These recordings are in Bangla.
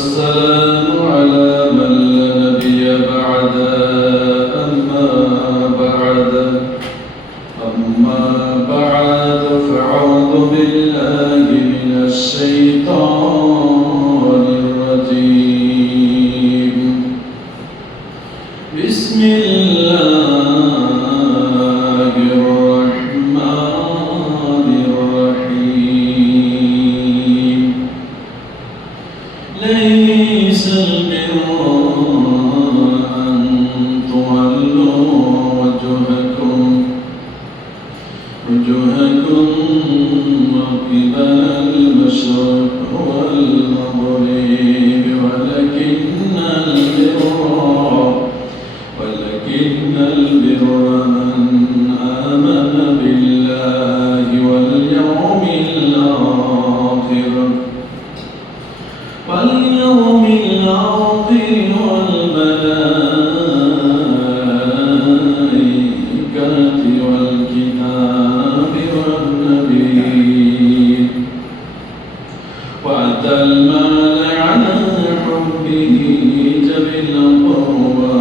والسلام على من لا نبي بعده أما بعد فأعوذ بالله من الشيطان الرجيم بسم الله الرحمن الرحيم ليس البر أن تولوا وجوهكم قبل المشرق والمغرب ولكن البر من آمن بالله واليوم الآخر والملائكة والكتاب والنبيين وآتى المال على حبه ذوي القربى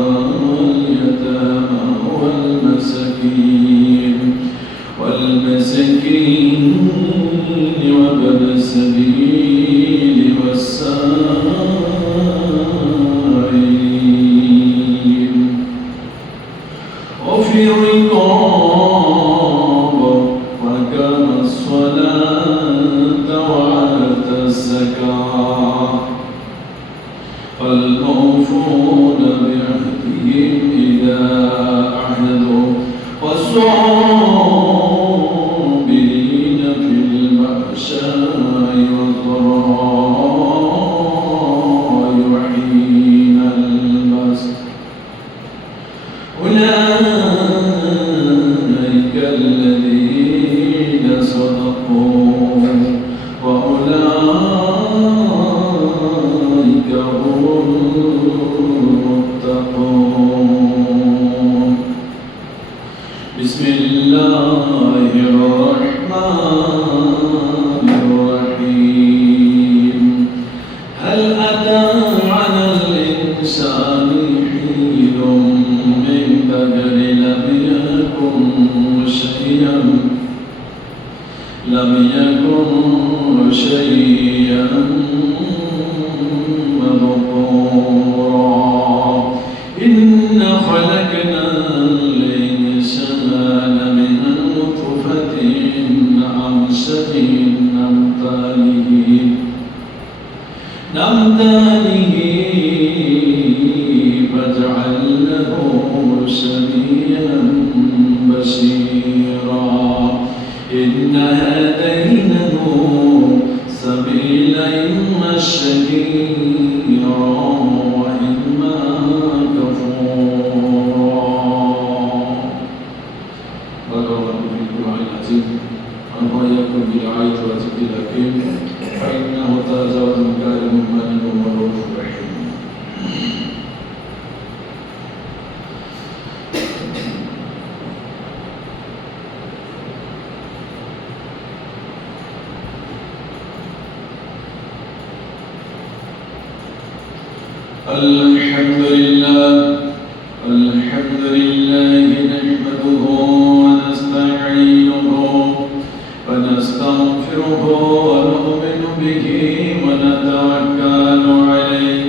واليتامى والمساكين وابن السبيل والسائلين وفي الرقاب وأقام الصلاة وآتى الزكاة والموفون بعهدهم إذا عهدوا والصابرين في البأساء والضراء وحين البأس أولئك الذين صدقوا وأولئك هم المتقون بسم الله الرحمن الرحيم هل أتى على الإنسان حين من دهر لم يكن شيئا مذكورا إنا خلقنا الإنسان من نطفة أمشج نبتليه فجعلناه سميعا بصيرا إن هديناه سبيلا إما شكيرا وإما كفورا بارك الله في القرآن العظيم ونفعكم بالآيات والذكر الحكيم فإنه تجاوز كريم ملك ورؤوف رحيم الحمد لله نحمده ونستعينه ونستغفره ونؤمن به ونتوكل عليه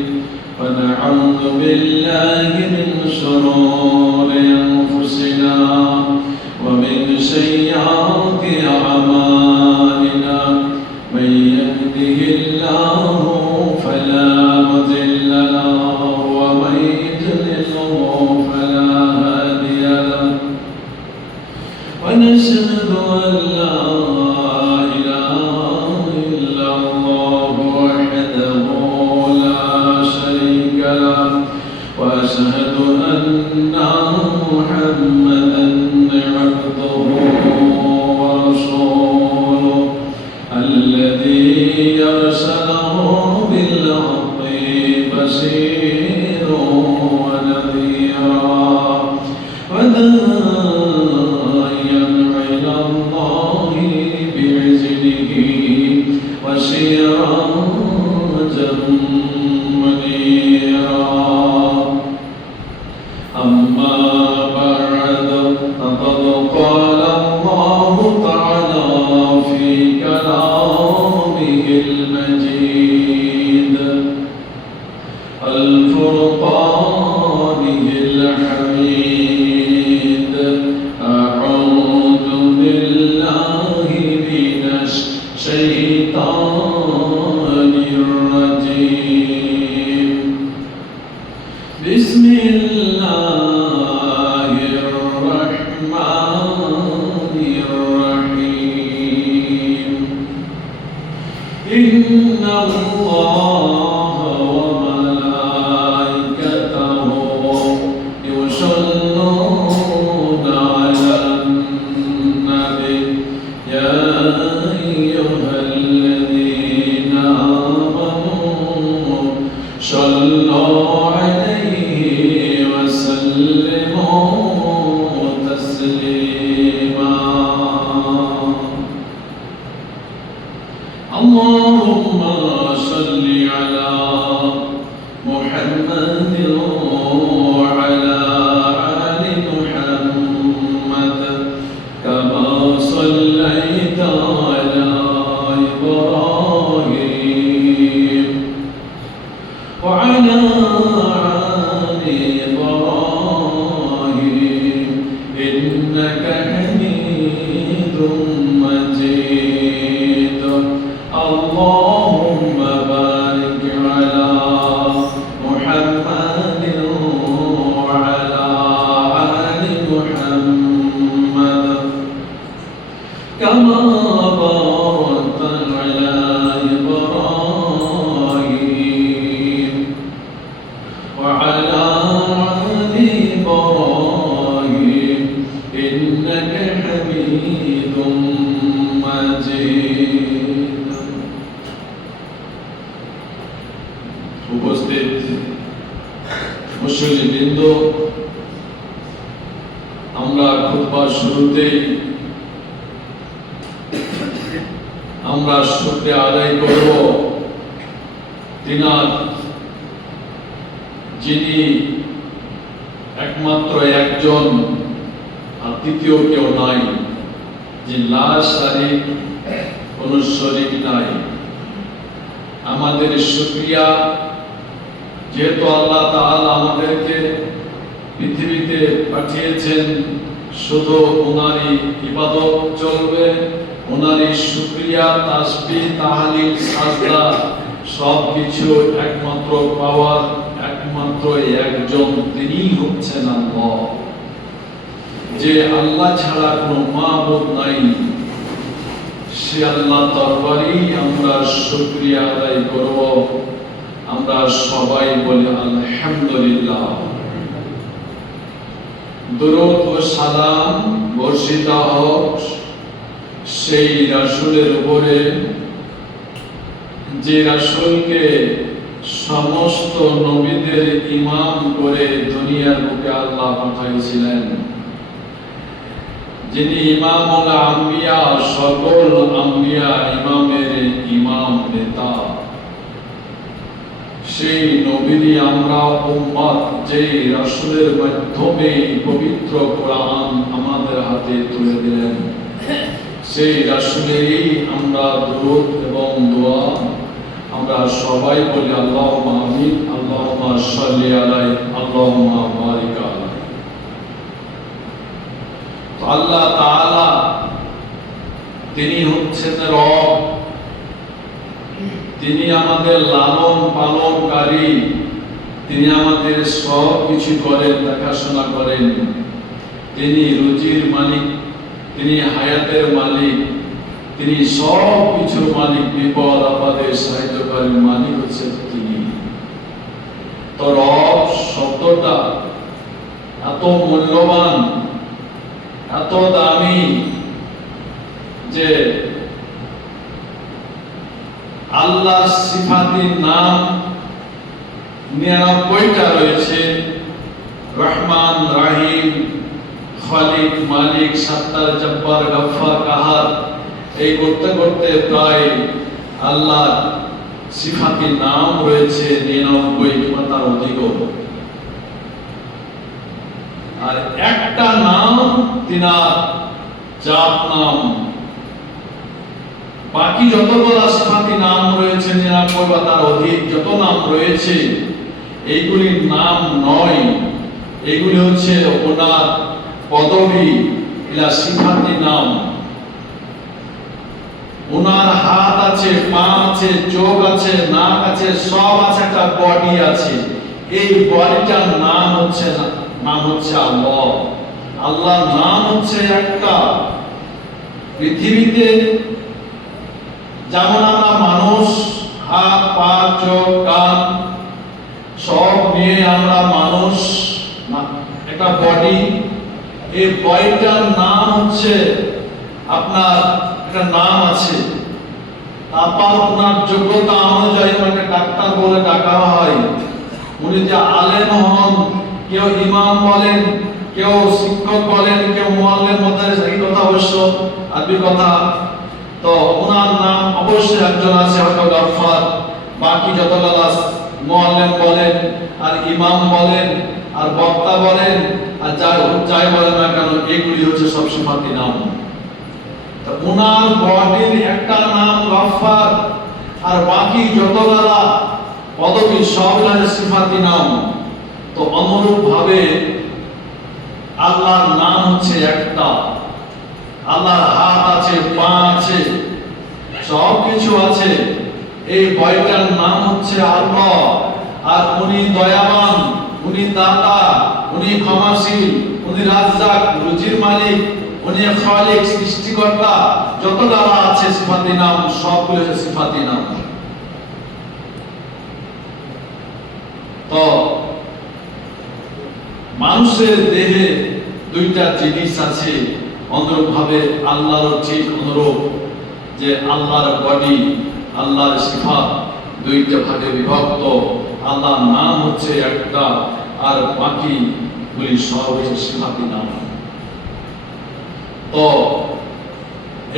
ونعوذ بالله من شرور أنفسنا ومن سيئات أعمالنا من يهده الله فلا مضل له ومن يضلل الله وملائكته يصلون على النبي يا أيها الذين آمنوا صلوا عليه وسلموا تسليما اللهم صل على محمد وعلى آل محمد كما صليت على إبراهيم وعلى آل إبراهيم إنك حميد مجيد اللهم بارك على محمد وعلى آل محمد كما باركت على إبراهيم وعلى آل إبراهيم إنك حميد مجيد উপস্থিত মুসল্লিবৃন্দ, আমরা খুতবার শুরুতেই আমরা শুকরিয়া আদায় করব তিনার যিনি একমাত্র একজন আর তৃতীয় কেউ নাই, যে লা শারীক কোন শরীক নাই। আমাদের শুকরিয়া, যেহেতু আল্লাহ তাআলা আমাদেরকে পৃথিবীতে পাঠিয়েছেন শুধু ওনারই ইবাদত চলবে, ওনারই শুকরিয়া, তাসবিহ, তাহলিল, সাজদা সবকিছু একমাত্র পাওয়ার একমাত্র একজন, তিনি হচ্ছেন আল্লাহ। যে আল্লাহ ছাড়া কোনো মাবুদ নাই, সে আল্লাহ দরবারেই আমরা শুকরিয়া আদায় করব। আমরা সবাই বলি আলহামদুলিল্লাহ। দরুদ ও সালাম বর্ষিত হোক সেই রাসূলের উপরে, যে রাসূলকে সমস্ত নবীদের ইমাম করে দুনিয়ার বুকে আল্লাহ পাঠিয়েছিলেন, যিনি ইমামুল আম্বিয়া, সকল আম্বিয়া ইমামের ইমাম, নেতা। সেই নবীরই আমরা উম্মত, যে রাসূলের মাধ্যমে পবিত্র কোরআন আমাদের হাতে তুলে দিলেন, সেই রাসূলেরই আমরা দরুদ এবং দোয়া আমরা সবাই বলি আল্লাহুম্মা আমিন, আল্লাহুম্মা সাল্লি আলাইহি, আল্লাহুম্মা বারিক আলাইহি। তো আল্লাহ তাআলা তিনি হচ্ছেন রব, তিনি আমাদের লালন পালনকারী, তিনি আমাদের সব কিছু করেন, দেখাশোনা করেন। তিনি রুজির মালিক, তিনি হায়াতের মালিক, তিনি সব কিছুর মালিক, বিপদ আপদে সাহায্যকারী মালিক হচ্ছেন তিনি। তো রব শব্দটা এত মূল্যবান, এত দামি, যে আল্লাহ সিফাতির নাম 99টা রয়েছে। রহমান, রাহিম, খালিক, মালিক, সত্তার, জব্বার, গফফার, কাহার, এই করতে করতে প্রায় আল্লাহ সিফাতির নাম রয়েছে 99 কিংবা তার অধিকও। আর একটা নাম তিনার জাত নাম। বাকি যতগুলো সিফাতি নাম রয়েছে 99 বা তার অধিক যত নাম রয়েছে, এইগুলির নাম নয়, এগুলি হচ্ছে ওনার পদবী, এলা সিফাতি নাম। ওনার হাত আছে, পা আছে, চোখ আছে, নাক আছে, সব আছে, একটা বডি আছে। এই বডিটার নাম হচ্ছে আল্লাহ। আল্লাহর নাম হচ্ছে একটা। পৃথিবীতে যেমন আমরা মানুষ হাত পা চোখ কান সব নিয়ে আমরা মানুষ, একটা বডি। এই বডিটার নাম হচ্ছে আপনার একটা নাম আছে, তারপর আপনার যোগ্যতা অনুযায়ী ওনাকে ডাক্তার বলে ডাকা হয়। উনি যে আলেম হন, কেউ ইমাম বলেন, কেউ শিক্ষক বলেন, কেউ মুআল্লিম মাদ্রাসা, এই কথা অবশ্য আরবি কথা। তো ওনার নাম অবশ্যই একজন আছে হয়তো গাফফার, বাকি যতগুলো মুআল্লিম বলেন আর ইমাম বলেন আর বক্তা বলেন আর যাই বলেন না কেন, এগুলি হচ্ছে সব সিফাতি নাম। তো ওনার বডির একটা নাম গাফফার আর বাকি যতগুলো পদবী সবগুলো সিফাতি নাম। তো অনুরূপ ভাবে আল্লাহর নাম হচ্ছে একটা। আল্লাহর হাত আছে, পা আছে, সব কিছু আছে। এই বইটার নাম হচ্ছে আল্লাহ। আর উনি দয়াবান, উনি দাতা, উনি ক্ষমাশীল, উনি রাজ্জাক, রুজির মালিক, উনি খালিক, সৃষ্টিকর্তা। যত দ্বারা আছে সিফাতি নাম, সবগুলো হচ্ছে সিফাতি নাম। তো মানুষের দেহে দুইটা জিনিস আছে অনুরূপ ভাবে আল্লাহর ঠিক অনুরূপ, যে আল্লাহর বডি, আল্লাহর সিফাত দুইটা ভাগে বিভক্ত। আল্লাহর নাম হচ্ছে একটা আর বাকি গুলি সব হচ্ছে সিফাতি নাম। তো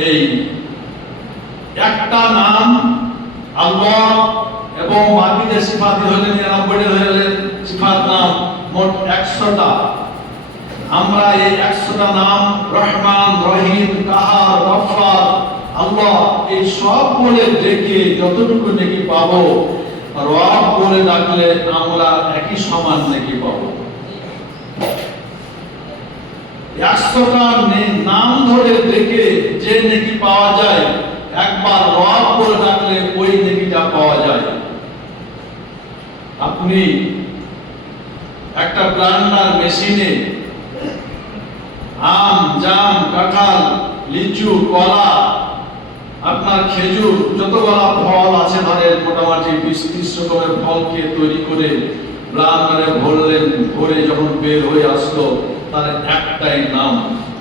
এই একটা নাম আল্লাহ এবং বাকি যে সিফাতি হলেন 99 হলেন সিফাত নাম, মোট 100টা। আমরা এই 100টা নাম রহমান, রহিম, কাহার, গফফার, আল্লাহ, এই সব বলে ডেকে যতটুকু নেকি পাবো, রব বলে ডাকলে আমরা একই সমান নেকি পাবো। 100টা নাম ধরে ডেকে যে নেকি পাওয়া যায়, একবার রব বলে ডাকলে ওই নেকিটা পাওয়া যায়। আপনি একটা ব্লেন্ডার মেশিনে আম, জাম, কাঁঠাল, লিচু, কলা, আপনার খেজুর, যতগুলো ফল আছে ধরেন মোটামুটি 20-30 রকমের ফলকে তৈরি করে ব্লেন্ডারে ভরলেন, ভরে যখন বের হয়ে আসলো তার একটাই নাম।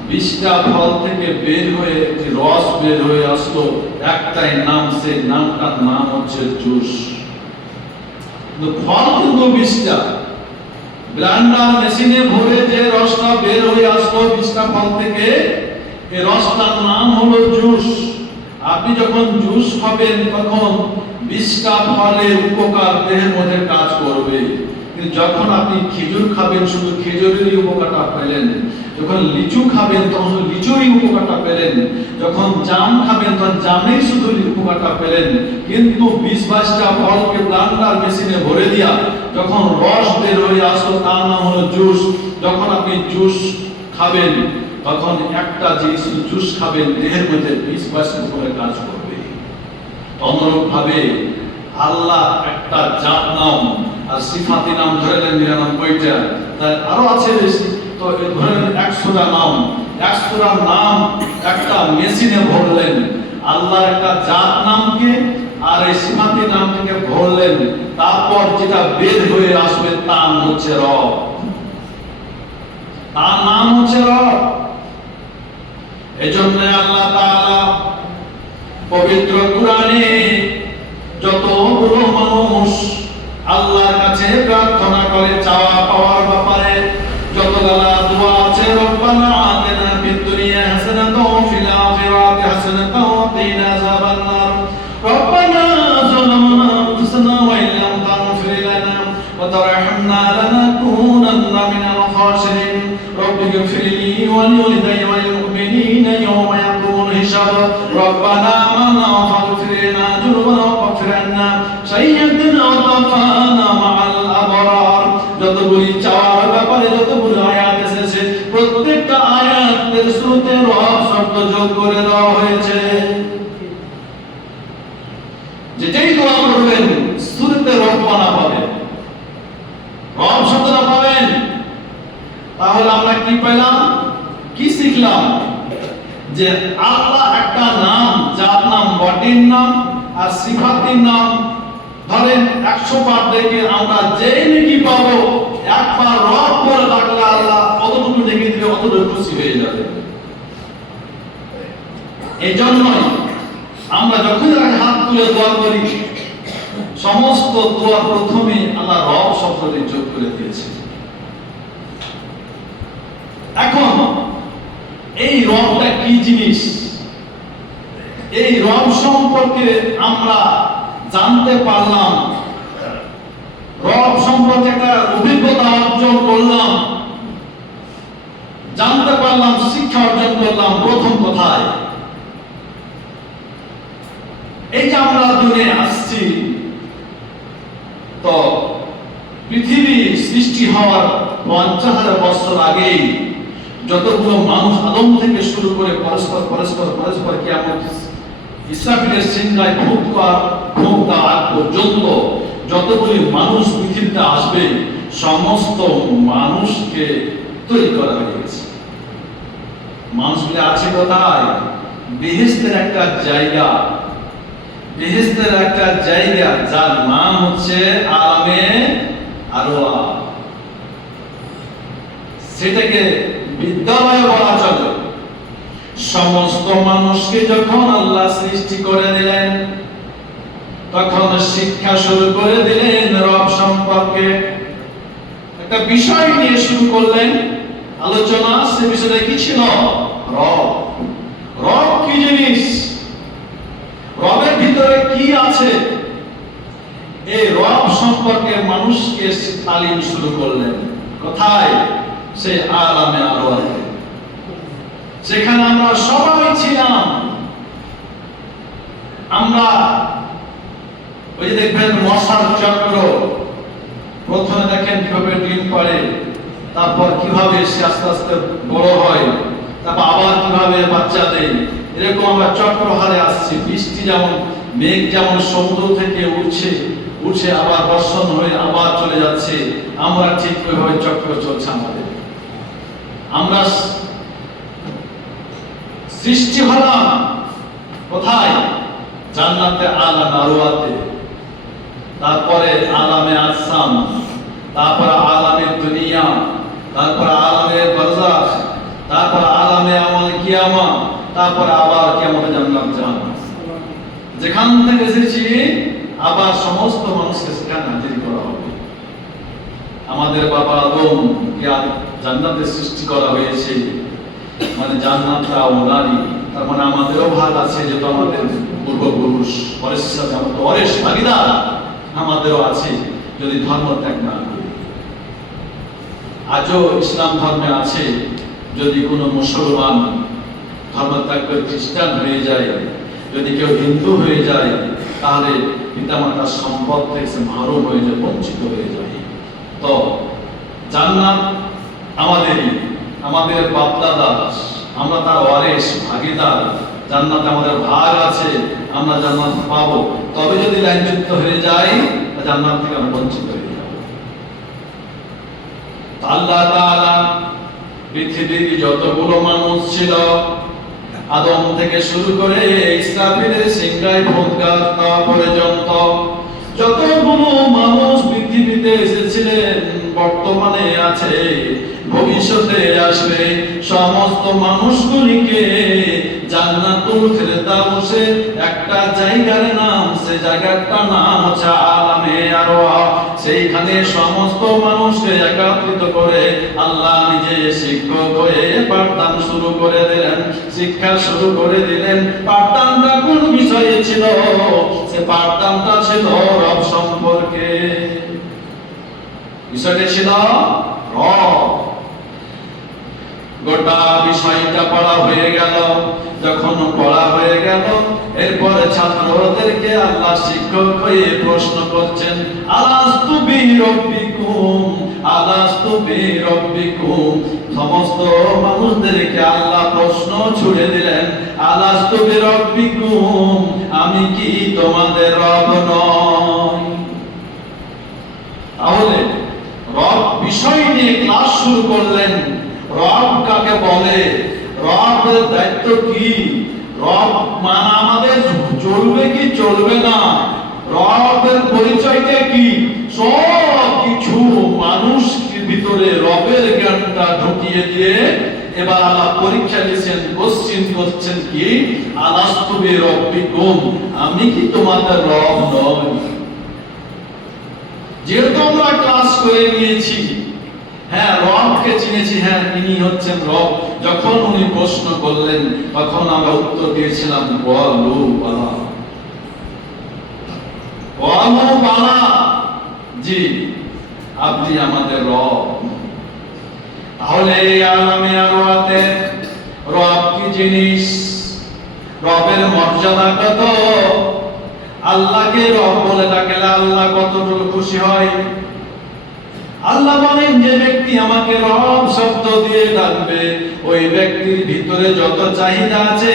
20টা ফল থেকে বের হয়ে যে রস বের হয়ে আসলো একটাই নাম, সেই নামটার নাম হচ্ছে জুস। ফল কিন্তু 20টা, ব্লেন্ডার মেশিনে ভরে যে রসটা বের হয়ে আসলো 20টা ফল থেকে, এই রসটার নাম হলো জুস। আপনি যখন জুস খাবেন তখন 20টা ফলের উপকার দেহের মধ্যে কাজ করবে, কিন্তু যখন আপনি খেজুর খাবেন শুধু খেজুরেরই উপকারটা পেলেন, যখন লিচু খাবেন তখন লিচুরই উপকারটা পেলেন, যখন জাম খাবেন তখন জামের শুধু উপকারটা পেলেন। কিন্তু 20-22টা ফলকে ব্লেন্ডার মেশিনে ভরে দিয়া যখন রস বের হয়ে আসলো তার নাম হলো জুস। যখন আপনি জুস খাবেন তখন একটা জিনিস জুস খাবেন, দেহের মধ্যে 20-22 করে কাজ করবে। অনুরূপ ভাবে আল্লাহ একটা জাত নাম আর সিফাতি নাম ধরে নেন 99টা, তাই আরো আছে বেশি। তো ধরে নেন 100টা নাম, 100টা নাম একটা মেশিনে ভরলেন, আল্লাহর একটা জাত নামকে আর এই সিফাতি নাম থেকে ভরলেন, তারপর যেটা বের হয়ে আসবে তার নাম হচ্ছে রব। তার নাম হচ্ছে রব। এজন্য আল্লাহ তাআলা পবিত্র কোরআনে যতগুলো মানুষ আল্লাহর কাছে প্রার্থনা করে চাওয়া পাওয়ার ব্যাপারে, যতগুলো দোয়া আছে, রব্বানা আতিনা ফিদ দুনিয়া হাসানাতাও ওয়া ফিল আখিরাতি হাসানাতাও ওয়া কিনা আযাবান নার, রব্বানা যালামনা আনফুসানা ওয়া ইল্লাম তাগফির লানা ওয়া তারহামনা লানাকুনান্না মিনাল খাসিরিন, রব্বিগফিরলি ওয়া লিওয়ালিদাইয়া ওয়াল মুমিনিনা ইয়াওমা ইয়াকুমুল হিসাব, রব্বানা আমানা ফাগফির লানা যুনুবানা ওয়াগফির আন্না সাইয়্যাদানা ওয়া তাওফানা মাআল আবরার। যতগুলি চাওয়ার ব্যাপারে যতগুলো আয়াত এসেছে প্রত্যেকটা আয়াতের শুরুতে রব শব্দ যোগ করে দেওয়া হয়েছে। যেটাই দোয়া করবেন শুরুতে রব্বানা পাবেন, রব শব্দটা পাবেন। তাহলে আমরা কি পেলাম, কি শিখলাম? যে আল্লাহ একটা নাম, যার নাম বডির নাম আর সিফাতির নাম, 100 বার দেখে আমরা যেই নেকি পাবো, একবার রব করে ডাকলে আল্লাহ কতটুকু নেকি দিবে, অতটুকু খুশি হয়ে যাবে। এই জন্যই আমরা যখন হাত তুলে দোয়া করি, সমস্ত দোয়ার প্রথমে আল্লাহ রব শব্দটি যোগ করে দিয়েছে। এখন এই রবটা কি জিনিস, এই রব সম্পর্কে আমরা জানতে পারলাম, রব সম্পর্কে একটা অভিজ্ঞতা অর্জন করলাম, জানতে পারলাম, শিক্ষা অর্জন করলাম। প্রথম কথায় এই যে আমরা দুনিয়ায় আসছি, তো পৃথিবী সৃষ্টি হওয়ার 50,000 বছর আগেই যতগুলো মানুষ আদম থেকে শুরু করে পরস্পর কিয়ামত ইসরাফিলের সিংহায় ভোগ দেওয়ার পর্যন্ত যতগুলি মানুষ পৃথিবীতে আসবে, সমস্ত মানুষকে তৈরি করা হয়েছে। মানুষগুলি আছে কোথায়? বেহেশতের একটা জায়গা, বেহেশতের একটা জায়গা যার নাম হচ্ছে আলামে আরওয়া। সেটাকে বিদ্যালয় বলা চলে। সমস্ত মানুষকে যখন আল্লাহ সৃষ্টি করে দিলেন, তখন শিক্ষা শুরু করে দিলেন রব সম্পর্কে। একটা বিষয় নিয়ে শুরু করলেন আলোচনা। সে বিষয়টা কি ছিল? রব। রব কি জিনিস, রবের ভিতরে কি আছে, এই রব সম্পর্কে মানুষকে তালিম শুরু করলেন। কোথায়? সে আলামে আরওয়াতে। সেখানে আমরা সবাই ছিলাম। আমরা ওই যে দেখবেন মশার চক্র, প্রথমে দেখেন কিভাবে ডিম পাড়ে, তারপর কিভাবে সে আস্তে আস্তে বড় হয়, তারপর আবার কিভাবে বাচ্চা দেয়। এরকম আমরা চক্র হারে আসছি। বৃষ্টি যেমন, মেঘ যেমন সমুদ্র থেকে উঠছে আবার বর্ষণ হয়ে আবার চলে যাচ্ছে, আমরা ঠিক ওইভাবে চক্র চলছে আমাদের। আমরা সৃষ্টি হলাম কোথায়? জান্নাতে আলামে আরওয়াতে, তারপরে আলামে আসাম, তারপরে আলামে দুনিয়া, তারপরে আলামে বারজাখ, তারপরে আলামে আমল কিয়ামা, তারপরে আবার কিয়ামতে জান্নাত জাহান্নাম। যেখান থেকে এসেছি আবার সমস্ত মানুষকে সেখানে হাজির করা হবে। আমাদের বাবা আদম কে জান্নাতে সৃষ্টি করা হয়েছে, মানে জান্নাতটা ওনারই। তার মানে আমাদেরও ভাগ আছে, যেহেতু আমাদের পূর্বপুরুষ পরের সাথে আমাদের অরেশ ভাগিদার আমাদেরও আছে, যদি ধর্ম ত্যাগ না করি। আজও ইসলাম ধর্মে আছে, যদি কোনো মুসলমান ধর্ম ত্যাগ করে খ্রিস্টান হয়ে যায়, যদি কেউ হিন্দু হয়ে যায়, তাহলে পিতামাতার সম্পদ থেকে সে মাহরুম হয়ে যায়, বঞ্চিত হয়ে যায়। তো জান্নাত আমাদেরই, আমাদের বাপদাদা, আমরা তার ওয়ারিস ভাগীদার। জান্নাতে আমাদের ভাগ আছে, আমরা জান্নাত পাবো। তবে যদি লাইনচ্যুত হয়ে যায়, জান্নাত থেকে আমরা বঞ্চিত হয়ে যাব। আল্লাহ তাআলা পৃথিবীর যতগুলো মানুষ ছিল, আদম থেকে শুরু করে ইসরাফিলের সিংহায় ভোগ দেওয়া পর্যন্ত যতগুলো মানুষ পৃথিবীতে এসেছিলেন, বর্তমানে আছে, ভবিষ্যতে আসবে, সমস্ত মানুষগুলিকে জান্নাতুল ফেরদাউসে একটা জায়গার নাম, সে জায়গাটার নাম হচ্ছে আলামে আরওয়া। সেইখানে সমস্ত মানুষকে একত্রিত করে আল্লাহ নিজে শিক্ষক হয়ে পাঠদান শুরু করে দিলেন, শিক্ষা শুরু করে দিলেন। পাঠদানটা কোন বিষয়ে ছিল? সে পাঠদানটা ছিল রব সম্পর্কে। বিষয়টা ছিল রব। গোটা বিষয়টা পড়া হয়ে গেল। যখন পড়া হয়ে গেল, এরপরে ছাত্রদেরকে আল্লাহ শিক্ষক হয়ে প্রশ্ন করছেন, আলাস্তু বিরব্বিকুম, আলাস্তু বিরব্বিকুম। সমস্ত মানুষদেরকে আল্লাহ প্রশ্ন ছুড়ে দিলেন, আলাস্তু বিরব্বিকুম, আমি কি তোমাদের রব নই? তাহলে রব বিষয় নিয়ে ক্লাস শুরু করলেন। রব কাকে বলে? রবের দায়িত্ব কি? রব মানা আমাদের চলবে কি চলবে না? রবের পরিচয়টা কি? উঠিয়ে দিয়ে এবার আল্লাহ পরীক্ষা দিয়েছেন, কোশ্চেন করছেন কি, আলাস্তু বিরাব্বিকুম, আমি কি তোমাদের রব নই? যেহেতু আমরা ক্লাস করে নিয়েছি, হ্যাঁ রবকে চিনেছি, হ্যাঁ তিনি হচ্ছেন রব, যখন উনি প্রশ্ন করলেন তখন আমরা উত্তর দিয়েছিলাম বলু বালা, বলু বালা, জি আপনি আমাদের রব। তাহলে এই আলামে আরওয়াতে রব কি জিনিস, রবের মর্যাদা কত, আল্লাহকে রব বলে ডাকলে আল্লাহ কতটুকু খুশি হয়। আল্লাহ বলেন যে ব্যক্তি আমাকে রব শব্দ দিয়ে ডাকবে, ওই ব্যক্তির ভিতরে যত চাহিদা আছে,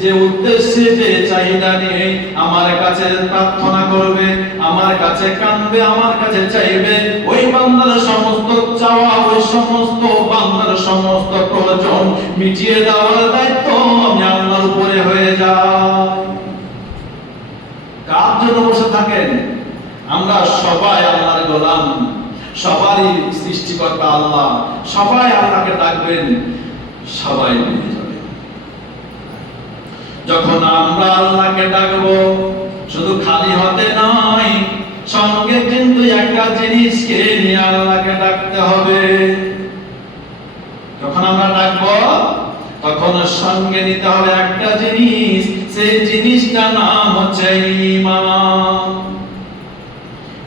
যে উদ্দেশ্যে যে চাহিদা নিয়ে আমার কাছে প্রার্থনা করবে, আমার কাছে কাঁদবে, আমার কাছে চাইবে, ওই বান্দার সমস্ত চাওয়া, ওই সমস্ত বান্দার সমস্ত প্রয়োজন মিটিয়ে দেওয়ার দায়িত্ব আমি আল্লাহর উপরে হয়ে যায়। কার জন্য বসে থাকেন? আমরা সবাই আল্লাহর গোলাম, সবারই সৃষ্টিকর্তা আল্লাহ, সবাই আল্লাহকে ডাকবেন, সবাই মিলে যাবে। যখন আমরা আল্লাহকে ডাকবো শুধু খালি হাতে নয়, সঙ্গে কিন্তু একটা জিনিসকে নিয়ে আল্লাহকে ডাকতে হবে। যখন আমরা ডাকবো তখন সঙ্গে নিতে হবে একটা জিনিস, সেই জিনিসটার নাম হচ্ছে ঈমান।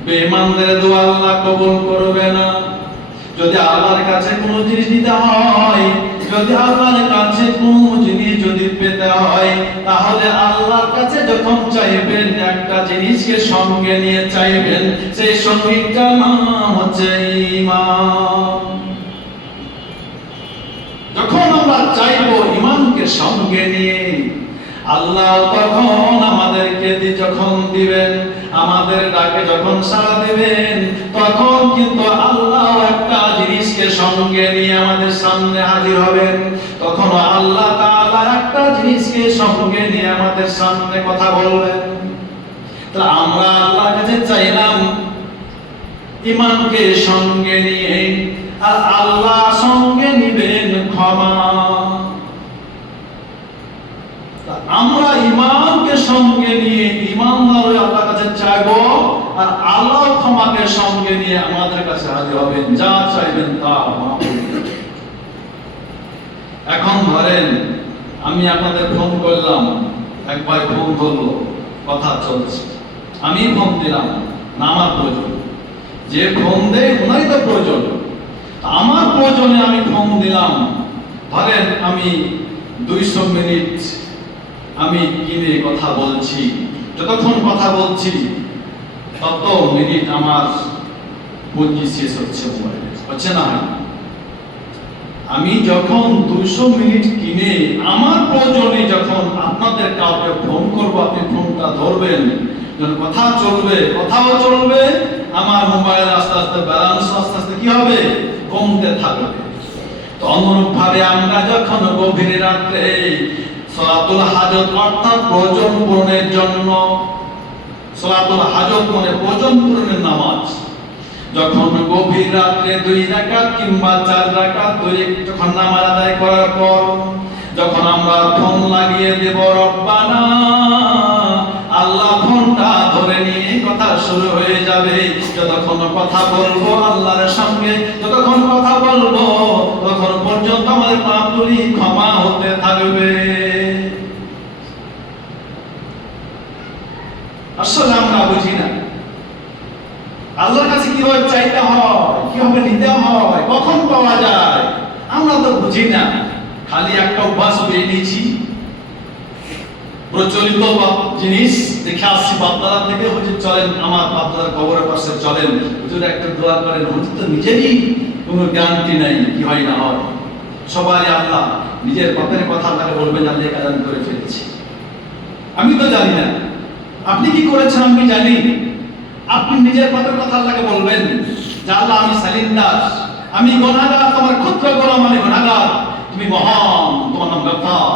বেঈমানদের দোয়া আল্লাহ কবুল করবে না। যদি আল্লাহর কাছে কোনো জিনিস দিতে হয়, যদি আল্লাহর কাছে কোনো জিনিস যদি পেতে হয়, তাহলে আল্লাহর কাছে যখন চাইবেন একটা জিনিসকে সঙ্গে নিয়ে চাইবেন, সেই সঙ্গীটার নাম হচ্ছে ঈমান। যখন আমরা চাইবো ঈমানকে সঙ্গে নিয়ে, আল্লাহ তখন আমাদেরকে যখন দিবেন, আমাদের ডাকে যখন সাড়া দিবেন, তখন কিন্তু আল্লাহ একটা জিনিসকে সঙ্গে নিয়ে আমাদের সামনে হাজির হবেন। তখন আল্লাহ তাআলা একটা জিনিসকে সঙ্গে নিয়ে আমাদের সামনে কথা বলবেন। তাহলে আমরা আল্লাহর কাছে চাইলাম ঈমানকে সঙ্গে নিয়ে, আর আল্লাহ সঙ্গে নিবেন ক্ষমা। আমরা ঈমানকে সঙ্গে নিয়ে ঈমানদার হয়ে আল্লাহর কাছে চাইবো, আর আল্লাহ ক্ষমাকে সঙ্গে নিয়ে আমাদের কাছে হাজির হবেন, যা চাইবেন তা মাফ করবেন। এখন ধরেন আমি আপনাদের ফোন করলাম, একবার ফোন ধরলো, কথা চলছে, আমি ফোন দিলাম না, আমার প্রয়োজন, যে ফোন দেয় ওনারই তো প্রয়োজন, আমার প্রয়োজনে আমি ফোন দিলাম। ধরেন আমি 200 মিনিট আমি কিনে কথা বলছি, যতক্ষণ কথা বলছি তত মিনিট আমার পুঁজি শেষ হচ্ছে, মোবাইলে হচ্ছে না। আমি যখন 200 মিনিট কিনে আমার প্রয়োজনে যখন আপনাদের কাউকে ফোন করবো, আপনি ফোনটা ধরবেন, যখন কথা চলবে, কথাও চলবে, আমার মোবাইল আস্তে আস্তে ব্যালেন্স আস্তে আস্তে কি হবে, কমতে থাকবে। তো অনুরূপ ভাবে আমরা যখন গভীর রাত্রে সালাতুল হাজত অর্থাৎ প্রয়োজন পূরণের জন্য, সালাতুল হাজত মানে প্রয়োজন পূরণের নামাজ, যখন গভীর রাত্রে 2 রাকাত কিংবা 4 রাকাত যখন নামাজ আদায় করার পর যখন আমরা ফোন লাগিয়ে দেব রব্বানা, আল্লাহ ফোনটা ধরে নিয়ে কথা শুরু হয়ে যাবে। যতক্ষণ কথা বলবো আল্লাহর সঙ্গে, যতক্ষণ কথা বলবো ততক্ষণ পর্যন্ত আমাদের পাপগুলি ক্ষমা হতে থাকবে। আসলে আমরা বুঝি না আল্লাহর কাছে কিভাবে চাইতে হয়, কিভাবে নিতে হয়, কখন পাওয়া যায়, আমরা তো বুঝি না। খালি একটা অভ্যাস পেয়ে নিয়েছি, প্রচলিত জিনিস দেখে আসছি বাপদাদা থেকে, হুজুর চলেন আমার বাপদাদার কবরের পাশে চলেন, হুজুর একটা দোয়া করেন। হুজুর তো নিজেরই কোনো গ্যারান্টি নাই কি হয় না হয়, সবাই আল্লাহ নিজের বাপের কথা তাকে বলবেন, আমি এই কাজ আমি করে ফেলেছি, আমি তো জানি না, আপনি কি করেছেন আমি জানি। আপনি নিজের বাপের কথা আল্লাহকে বলবেন যে আল্লাহ আমি সালিন্দার, আমি গুনাহগার, তোমার ক্ষুদ্র গোলাম, আমি গুনাহগার, তুমি মহান, তোমার নাম গফফার,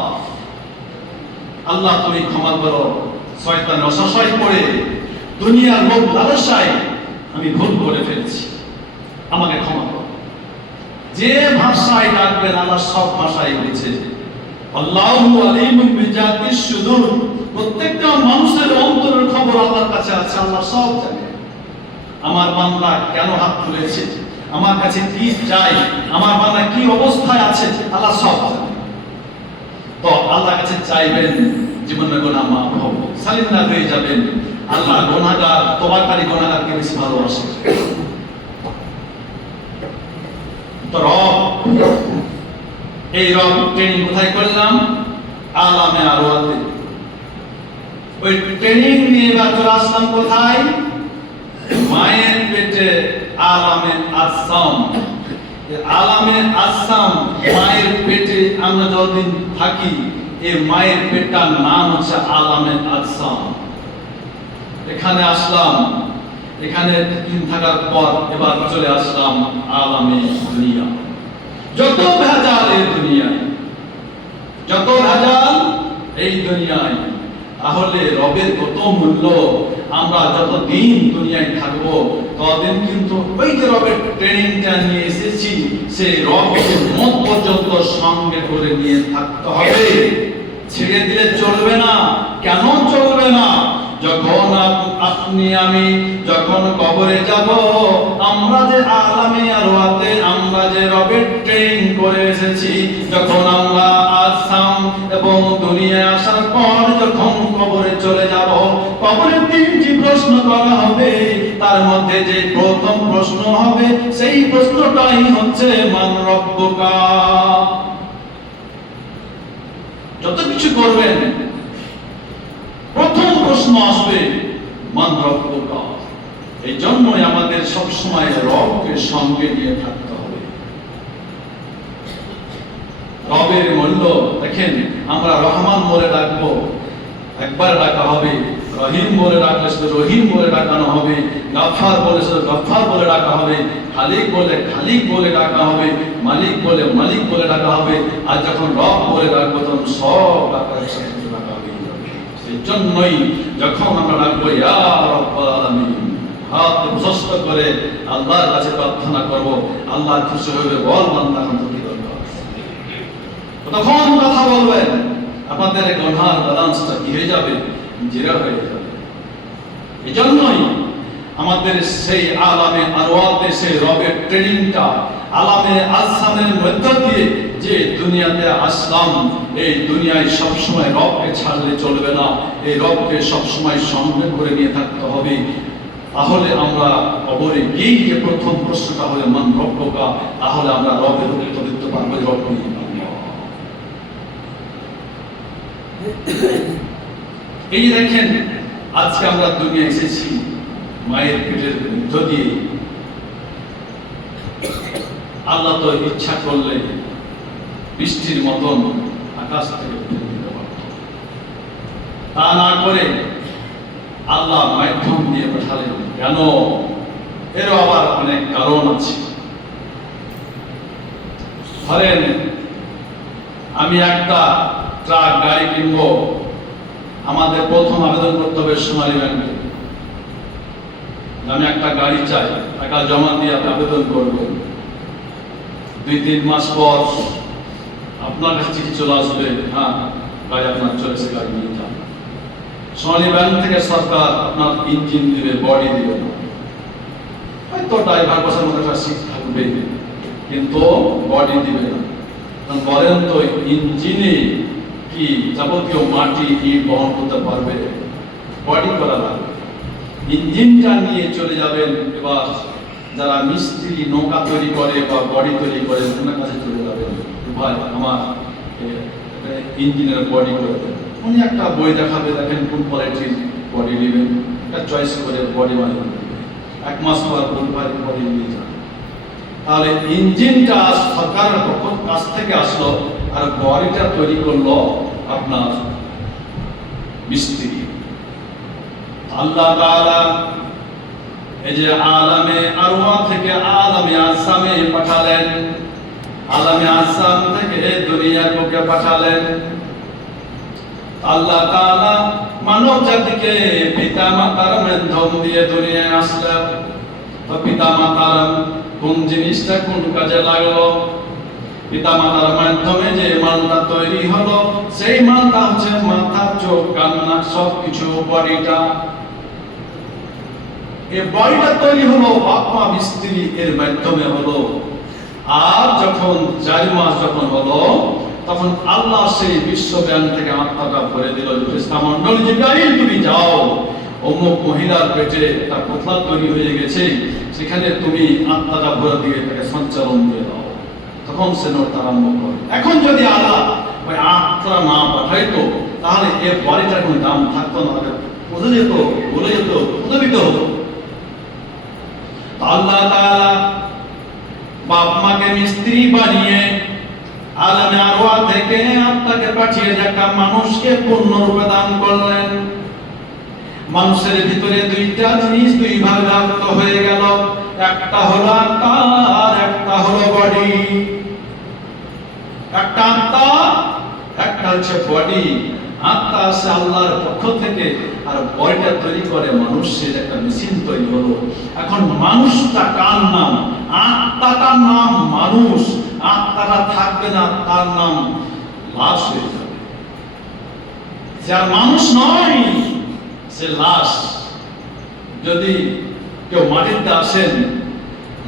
আল্লাহ তুমি ক্ষমা করো। শয়তানের অসহায় পড়ে দুনিয়ার লোভ লালসায় আমি ভুল করে ফেলেছি, আমাকে ক্ষমা করো। যে ভাষায় ডাকবেন আল্লাহ সব ভাষায় বলেছে। আল্লাহু আলিমুম বিজাতিস সুদূর, প্রত্যেকটা মানুষের অন্তরের খবর আল্লাহর কাছে আছে, আল্লাহ সব জানে। আমার বান্দা কেন হাত তুলেছে, আমার কাছে কি চাই, আমার বান্দা কি অবস্থায় আছে, আল্লাহ সব জানে। তো আল্লাহর কাছে চাইবেন জীবনের গুনাহ মাফ হবে, সালিন্দার হয়ে যাবেন। আল্লাহ গুনাহগার, তওবাকারী গুনাহগারকে বেশি ভালোবাসে। তো রব, এই রব ট্রেনিং কোথায় করলাম? আলামে আরওয়াতে। ওই ট্রেনিং নিয়ে চলে আসলাম কোথায়? মায়ের পেটে আলামে আসাম। আলামে আসাম, মায়ের পেটে আমরা যতদিন থাকি, এই মায়ের পেটটার নাম হচ্ছে আলামে আসাম। এখানে আসলাম, এখানে দিন থাকার পর এবার চলে আসলাম আলামে দুনিয়া। যত ভেজাল এই দুনিয়ায়, যত ভেজাল এই দুনিয়ায়, তাহলে রবের কত মূল্য। আমরা যতদিন দুনিয়ায় থাকবো ততদিন কিন্তু ওই যে রবের ট্রেনিংটা নিয়ে এসেছি, সেই রবকে মত পর্যন্ত সঙ্গে করে নিয়ে থাকতে হবে। ছেড়ে দিলে চলবে না। কেন চলবে না? যখন আপনি আমি যখন কবরে যাব, আমরা যে আলামে আরওয়াতে আমরা যে রবের ট্রেনিং করে এসেছি, যখন আমরা আসাম এবং দুনিয়ায় আসার পর যখন কবরে চলে যাব, কবরে তিনটি প্রশ্ন করা হবে। তার মধ্যে যে প্রথম প্রশ্ন হবে, সেই প্রশ্নটাই হচ্ছে মান রব্বুকা। যত কিছু করবেন প্রথম প্রশ্ন আসবে মান রব্বুকা। এই জন্যই আমাদের সবসময় রবকে সঙ্গে নিয়ে থাকতে হবে। রবের মূল্য দেখেন, আমরা রহমান বলে ডাকবো, একবার ডাকা হবে। রহিম বলে ডাকলে শুধু রহিম বলে ডাকানো হবে। গাফফার বলে শুধু গাফফার বলে ডাকা হবে। খালিক বলে খালিক বলে ডাকা হবে। মালিক বলে মালিক বলে ডাকা হবে। আর যখন রব বলে ডাকবো তখন সব ডাকা একসাথে ডাকা হবে। এই জন্যই যখন আমরা ডাকবো ইয়া রাব্বাল আলামিন, হাত প্রশস্ত করে আল্লাহর কাছে প্রার্থনা করব, আল্লাহ খুশি হবে, বল বান্দা এখন কি দরকার। তখন কথা বলবেন, আপনাদের গুনার ব্যালেন্সটা কি হয়ে যাবে? জিরা হয়ে যাবে। এই জন্যই আমাদের সেই আলামে আরওয়াতে সেই রবের ট্রেনিংটা, আলামে আসামের মধ্য দিয়ে যে দুনিয়াতে আসলাম, এই দুনিয়ায় সবসময় রবকে ছাড়লে চলবে না। এই রবকে সবসময় সঙ্গে করে নিয়ে থাকতে হবে। তাহলে আমরা কবরে গিয়ে যে প্রথম প্রশ্নটা হলে মান রব্বুকা, তাহলে আমরা রবের উত্তর দিতে পারবো রব্বি আল্লাহ। এই দেখেন, আজকে আমরা দুনিয়ায় এসেছি মায়ের পেটের মধ্য দিয়ে। আল্লাহ তো ইচ্ছা করলে বৃষ্টির মতন আকাশ থেকে ফেলে দিতে পারত। তা না করে আল্লাহ মাধ্যম দিয়ে পাঠালেন। কেন? এরও আবার অনেক কারণ আছে। ধরেন, আমি একটা ট্রাক গাড়ি কিনবো, আমাদের প্রথম আবেদন করতে হবে সোনালী ব্যাংকে। আমি একটা গাড়ি চাই, টাকা জমা দিয়ে আপনি আবেদন করবেন। 2-3 মাস পর আপনার কাছে চিঠি চলে আসবে, হ্যাঁ গাড়ি আপনার চলেছে, গাড়ি নিয়ে যান। সোনালী ব্যাংক থেকে সরকার আপনার ইঞ্জিন দিবে, বডি দিবে না। হয়তো ড্রাইভার বসার মধ্যে একটা সিট থাকবে, কিন্তু বডি দিবে না। বলেন তো, ইঞ্জিনে কি যাবতীয় মাটি ইট বহন করতে পারবে? বডি করা লাগবে। ইঞ্জিনটা নিয়ে চলে যাবেন। এবার যারা মিস্ত্রি নৌকা তৈরি করে বা বডি তৈরি করে, ওনার কাছে চলে যাবেন, ভাই আমার ইঞ্জিনের বডি করে দেন। উনি একটা বই দেখাবে, দেখেন কোন কোয়ালিটির বডি নেবেন, একটা চয়েস করে বডি বানিয়ে দেবেন। 1 মাস পর বলবার বডি নিয়ে যান। তাহলে ইঞ্জিনটা সরকারের কাছ থেকে আসলো, আর বডিটা তৈরি করলো আপনার মিস্ত্রি। আল্লাহ তাআলা এই যে আলামে আরওয়া থেকে আলামে আসামে পাঠালেন, আলামে আসাম থেকে দুনিয়ার বুকে পাঠালেন। আল্লাহ তাআলা মানব জাতিকে পিতা মাতার মাধ্যম দিয়ে দুনিয়ায় আসলেন। তো পিতা মাতার কোন জিনিসটা কোন কাজে লাগলো? পিতা মাতার মাধ্যমে যে মানটা তৈরি হলো, সেই মানটা হচ্ছে মাথা, চোখ, কান, নাক সবকিছু, বডিটা। এই বডিটা তৈরি হলো বাপ মা স্ত্রী এর মাধ্যমে হলো। আর যখন 4 মাস যখন হলো, তখন আল্লাহ সেই বিশ্বজ্ঞান থেকে আত্মাটা ভরে দিল। ফেরেশতা মণ্ডলী, জিবরাইল তুমি যাও, অমুক মহিলার পেটে তার কোথা তৈরি হয়ে গেছে, সেখানে তুমি আত্মাটা ভরে দিয়ে তাকে সঞ্চালন দিয়ে দাও। তখন সে নড়তে আরম্ভ করে। এখন যদি আল্লাহ ওই আত্মা না পাঠাইতো, তাহলে এ বডিটার কোনো দাম থাকতো না, বোঝা যেত, বলে যেত, উদ্ভাবিত হতো। আল্লাহ তাআলা বাপ মাকে মিস্ত্রি বানিয়ে আলামে আরওয়াহ থেকে আত্মাকে পাঠিয়ে একটা মানুষকে পূর্ণরূপে দান করলেন। মানুষের ভিতরে দুইটা জিনিস দুই ভাগে বিভক্ত হয়ে গেল, একটা হলো আত্মা আর একটা হলো বডি। একটা আত্মা, একটা হচ্ছে বডি। আত্মা আছে আল্লাহর পক্ষ থেকে, আর বডিটা তৈরি করে মানুষের একটা মেশিন তৈরি হলো। এখন মানুষটা কার নাম? আত্মাটার নাম মানুষ। আত্মাটা থাকবে না, তার নাম লাশ হয়ে যাবে। সে আর মানুষ নয়, সে লাশ। যদি কেউ মাটিতে আসেন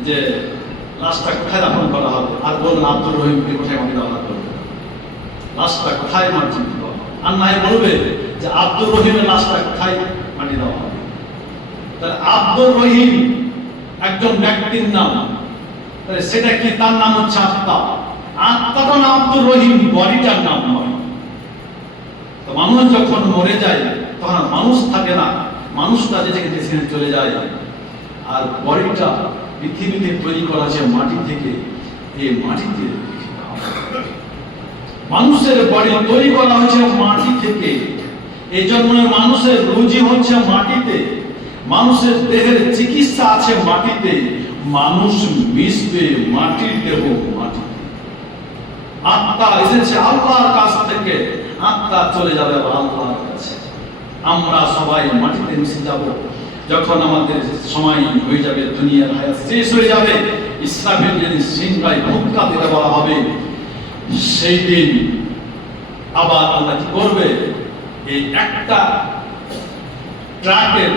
যে লাশটা কোথায় দাফন করা হবে, আর বলবেন আব্দুর রহিমকে কোথায় মাটি দেওয়া হবে, লাশটা কোথায় মাটি দেওয়া হবে, আর নাই বলবে যে আব্দুর রহিমের লাশটা কোথায় মাটি দেওয়া হবে। তাহলে আব্দুর রহিম একজন ব্যক্তির নাম, তাহলে সেটা কি? তার নাম হচ্ছে আত্মা। আত্মাটা নাম আব্দুর রহিম, বডিটার নাম নয়। তো মানুষ যখন মরে যায়, তখন মানুষ থাকে না, মানুষটা যেখানে সেখানে চলে যায়। আর বডিটা পৃথিবীতে তৈরি করা আছে মাটি থেকে, এই মাটিতে মানুষের বডি তৈরি করা হয়েছে মাটি থেকে। এই জন্য মানুষের রুজি হচ্ছে মাটিতে, মানুষের দেহের চিকিৎসা আছে মাটিতে। মানুষ মিশবে মাটির দেহ মাটিতে। আত্মা এসেছে আল্লাহর কাছ থেকে, আত্মা চলে যাবে আল্লাহর কাছে। আমরা সবাই মাটিতে মিশে যাব। যখন আমাদের সময় হয়ে যাবে, দুনিয়ার হায়াত শেষ হয়ে যাবে, ইসরাফিল যেদিন সিংহায় ভূমিকা দিতে বলা হবে, সেই দিন আবার আল্লাহ কি করবে? এই একটা ট্রাকের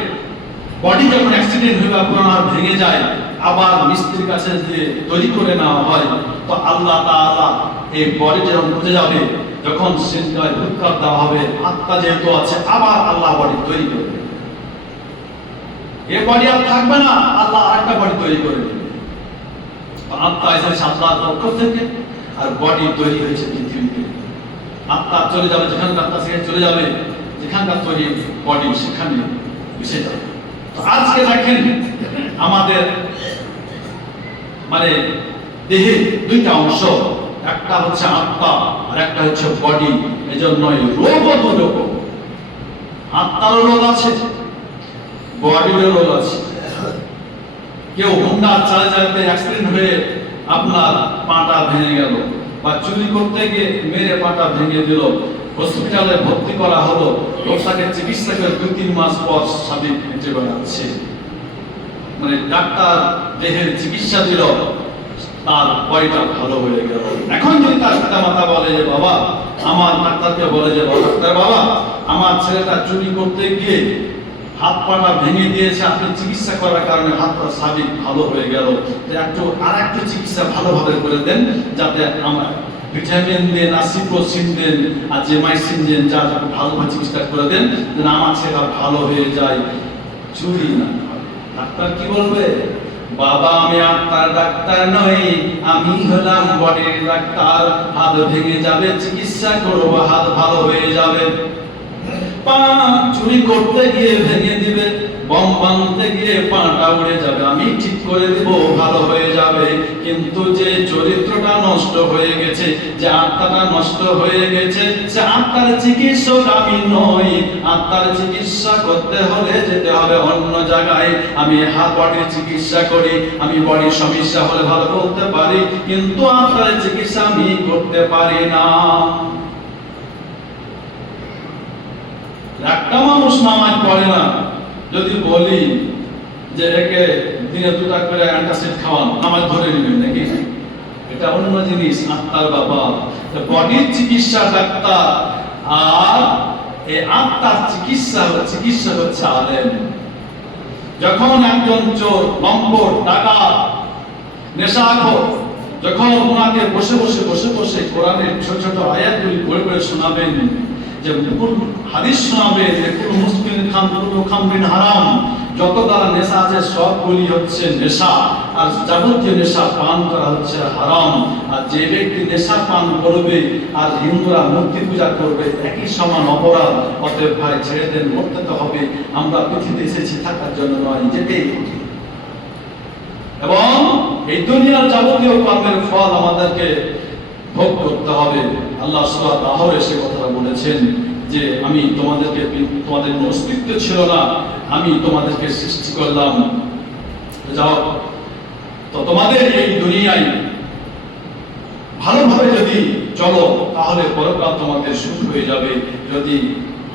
বডি যখন অ্যাক্সিডেন্ট হয়ে আপনার ভেঙে যায়, আবার মিস্ত্রির কাছে যে তৈরি করে নেওয়া হয়, তো আল্লাহ তাআলা এই বডি যখন বুঝে যাবে, যখন সিংহায় ভূমিকা দেওয়া হবে, আত্মা যেহেতু আছে, আবার আল্লাহ বডি তৈরি করবে। এই বডি আর থাকবে না, আল্লাহ আরেকটা বডি তৈরি করে দেবে। আত্মা এসেছে আল্লাহর পক্ষ থেকে, আর বডি তৈরি হয়েছে পৃথিবীতে। আত্মা চলে যাবে যেখানে, আত্মা সেখানে চলে যাবে, যেখানকার তৈরি বডি সেখানে মিশে যাবে। তো আজকে দেখেন আমাদের মানে দেহে দুইটা অংশ, একটা হচ্ছে আত্মা আর একটা হচ্ছে বডি। এজন্যই রোগও তো রোগ, আত্মারও রোগ আছে, বডিরও রোগ আছে। কেউ হুন্ডা চালাতে অ্যাক্সিডেন্ট হয়ে আপনার পাটা ভেঙে গেল, বা চুরি করতে গিয়ে মেরে পাটা ভেঙে দিল, হসপিটালে ভর্তি করা হলো, লোকটাকে চিকিৎসা করে 2-3 মাস পর স্বাভাবিক হেঁটে বেড়াচ্ছে। মানে ডাক্তার দেহের চিকিৎসা দিল, তার বডিটা ভালো হয়ে গেল। এখন যদি তার পিতা মাতা বলে যে বাবা, আমার ডাক্তারকে বলে যে ডাক্তার বাবা, আমার ছেলেটা চুরি করতে গিয়ে হাত পাটা ভেঙে দিয়েছে, আপনি চিকিৎসা করার কারণে হাতটা স্বাভাবিক ভালো হয়ে গেল, একটু আর একটু চিকিৎসা ভালোভাবে করে দেন, যাতে আমার ভিটামিন দেন, আসিপ্রোসিন দেন, আর জেমাইসিন দেন, যা ভালোভাবে চিকিৎসা করে দেন, যেন আমার ছেলেটা ভালো হয়ে যায়, চুরি না। ডাক্তার কি বলবে? বাবা, আমি আত্মার ডাক্তার নই, আমি হলাম বডির ডাক্তার। হাত ভেঙে যাবে, চিকিৎসা করবো, হাত ভালো হয়ে যাবে। পা চুরি করতে গিয়ে ভেঙে দিবে, বম বাঁধতে গিয়ে পাটা উড়ে যাবে, আমি ঠিক করে দেব, ভালো হয়ে যাবে। কিন্তু যে চরিত্রটা নষ্ট হয়ে গেছে, যে আত্মাটা নষ্ট হয়ে গেছে, সে আত্মার চিকিৎসক আমি নই। আত্মার চিকিৎসা করতে হলে যেতে হবে অন্য জায়গায়। আমি বডির চিকিৎসা করি, আমি বডির সমস্যা হলে ভালো করতে পারি, কিন্তু আত্মার চিকিৎসা আমি করতে পারি না। একটা মানুষ নামাজ পড়ে না, যদি বলি যে একে দিনে 2টা করে অ্যান্টাসিড খাওয়ান, নামাজ ধরে নেবেন নাকি? এটা অন্য জিনিস, আত্মার ব্যাপার। বডির চিকিৎসা ডাক্তার, আর এই আত্মার চিকিৎসা হচ্ছে আলেম। যখন একজন চোর, লম্পট, ডাকাত, নেশাখোর, যখন ওনাকে বসে বসে কোরআনের ছোট ছোট আয়াতগুলি পড়ে শোনাবেন, যে হাদিস শোনাবে যে কুল মুসলিম খামরিন হারাম, যত দ্বারা নেশা আছে সবগুলি হচ্ছে নেশা, আর যাবতীয় নেশা পান করা হচ্ছে হারাম। আর যে ব্যক্তি নেশা পান করবে আর হিন্দুরা মূর্তি পূজা করবে, একই সমান অপরাধ। অতএব ভাই ছেড়ে দেন, করতে তো হবে। আমরা পৃথিবীতে এসেছি থাকার জন্য নয়, যেতেই হবে। এবং এই দুনিয়ার যাবতীয় কর্মের ফল আমাদেরকে ভোগ করতে হবে। আল্লাহ সুবহানাহু ওয়া তাআলা সে কথাটা বলেছেন যে আমি তোমাদের কোনো অস্তিত্ব ছিল না, আমি তোমাদেরকে সৃষ্টি করলাম। যাও, তো তোমাদের এই দুনিয়ায় ভালোভাবে যদি চলো তাহলে পরকাল তোমাদের সুখ হয়ে যাবে। যদি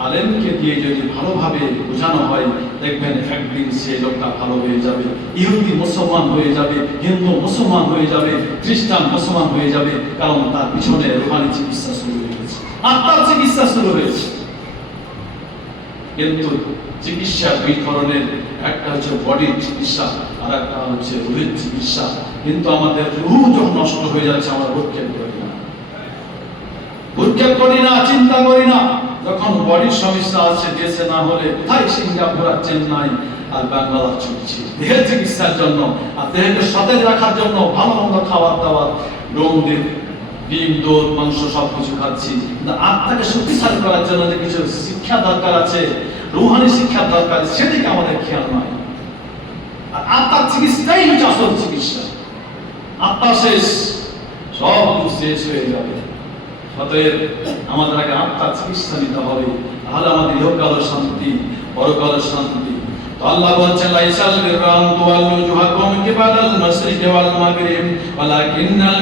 আলেমকে দিয়ে যদি ভালোভাবে বোঝানো হয়, দেখবেন একদিন সেই লোকটা ভালো হয়ে যাবে। ইহুদি মুসলমান হয়ে যাবে, হিন্দু মুসলমান হয়ে যাবে, খ্রিস্টান মুসলমান হয়ে যাবে, কারণ তার পিছনে রূহানি চিকিৎসা শুরু হয়েছে, আত্মার চিকিৎসা শুরু হয়েছে। কিন্তু চিকিৎসা দুই ধরনের, একটা হচ্ছে বডির চিকিৎসা, আর একটা হচ্ছে রুহের চিকিৎসা। কিন্তু আমাদের রুহ যখন নষ্ট হয়ে যাচ্ছে আমরা ভ্রুক্ষেপ করি না, চিন্তা করি না। যখন বডির সমস্যা আছে, দেশে না হলে কোথায় সিঙ্গাপুর আর চেন্নাই আর বাংলাদেশ ছুটছি দেহের চিকিৎসার জন্য, আর দেহকে সতেজ রাখার জন্য ভালো মন্দ খাবার দাবার, ডিম, দুধ, মাংস সবকিছু খাচ্ছি। কিন্তু আত্মাকে শক্তিশালী করার জন্য যে কিছু শিক্ষা দরকার আছে, রুহানি শিক্ষার দরকার, সেদিকে আমাদের খেয়াল নয়। আর আত্মার চিকিৎসাই হচ্ছে আসল চিকিৎসা। আত্মা শেষ, সব কিছু শেষ হয়ে যাবে। অতএব আমাদের আগে আত্মার চিকিৎসা নিতে হবে, তাহলে আমাদের ইহকালের শান্তি, পরকালের শান্তি। তো আল্লাহ বলছেন লাইসাল বিররা আন তুওয়াল্লু ওয়াজহাকুম কিবালাল মাশরিকি ওয়াল মাগরিব ওয়ালাকিন্নাল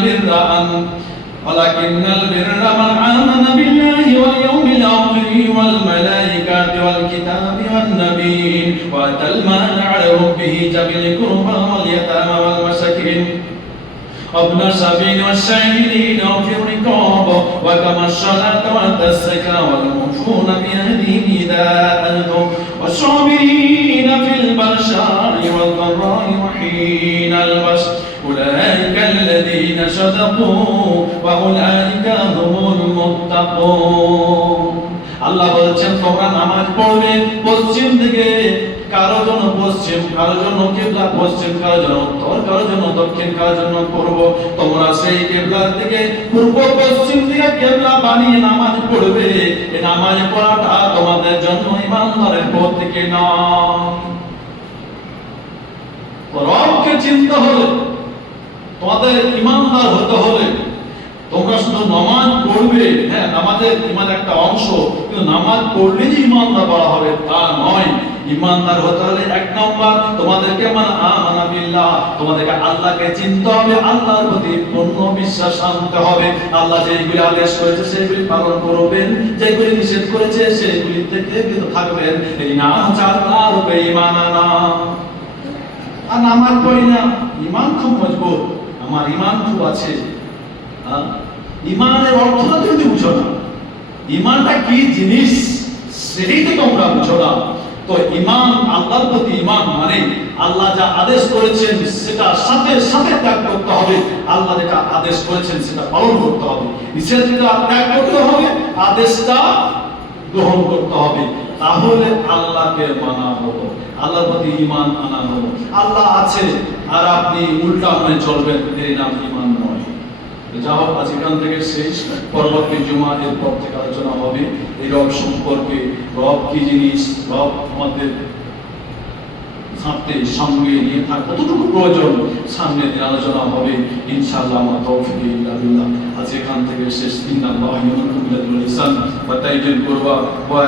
বিররা মান আমানা বিল্লাহি ওয়াল ইয়াউমিল আখির ওয়াল মালাইকাতি ওয়াল কিতাবি ওয়ান নাবিয়্যিন ওয়া আতাল মাল আলা হুব্বিহি যাবিল কুরবা ওয়াল ইয়াতামা ওয়াল মাসাকিন وابن السبيل والسائلين وفي الرقاب وأقام الصلاة وآتى الزكاة والموفون بعهدهم إذا عاهدوا والصابرين في البأساء والضراء وحين البأس أولئك الذين صدقوا وأولئك هم المتقون। আল্লাহ বলেছেন তোমরা নামাজ পড়বে পশ্চিম দিকে, কারো জন্য পশ্চিম, কারো জন্য কিবলা পশ্চিম, কারো জন্য উত্তর, কারো জন্য দক্ষিণ, কারো জন্য পূর্ব। তোমরা সেই কিবলার দিকে পূর্ব পশ্চিম দিকে কিবলা বানিয়ে নামাজ পড়বে। এই নামাজ পড়াটা তোমাদের জন্য ইমানদারের পথ থেকে নয়। রবকে চিনতে হলে, তোমাদের ইমানদার হতে হলে তোমরা শুধু নামাজ পড়বে, হ্যাঁ নামাজের ইমান একটা অংশ, কিন্তু নামাজ পড়লে যে ইমানদার বলা হবে তা নয়। ইমানদার হতে হলে এক নম্বর তোমাদেরকে আমানা বিল্লাহ, তোমাদেরকে আল্লাহকে চিনতে হবে, আল্লাহর প্রতি পূর্ণ বিশ্বাস আনতে হবে। আল্লাহ যেগুলি আদেশ করেছে সেগুলি পালন করবেন, যেগুলি নিষেধ করেছে সেগুলি থেকে বিরত থাকবেন। এই নাম হচ্ছে আল্লাহর উপরে ঈমান আনা। আর নামাজ পড়ি না, ঈমান খুব মজবুত, আমার ঈমান খুব আছে। ঈমানের অর্থটা যদি বুঝো না, ঈমানটা কি জিনিস সেটাই তো তোমরা বুঝো না। তো ঈমান, আল্লাহর প্রতি ঈমান মানে আল্লাহ যা আদেশ করেছেন সেটা সাথে সাথে ত্যাগ করতে হবে, আল্লাহ যেটা আদেশ করেছেন সেটা পালন করতে হবে, নিষেধটা ত্যাগ করতে হবে, আদেশটা গ্রহণ করতে হবে। তাহলে আল্লাহকে মানা হলো, আল্লাহর প্রতি ঈমান আনা হলো। আল্লাহ আছে আর আপনি উল্টা মনে চলবেন, এর নাম ঈমান নয়। যা হোক, আজ এখান থেকে শেষ। পরবর্তী জুমা এর পর থেকে আলোচনা হবে এই রব সম্পর্কে, রব কি জিনিস, রব আমাদের সাথে সঙ্গে নিয়ে থাকা কতটুকু প্রয়োজন, সামনে দিন আলোচনা হবে ইনশাআল্লাহ। আমার তৌফিক ইল্লা বিল্লাহ। আজ এখান থেকে শেষ। ইন্নাল্লাহা ইউহিব্বুল মুতাওয়াল্লিসান ওয়া তাইয়িবুল কুরবা ওয়া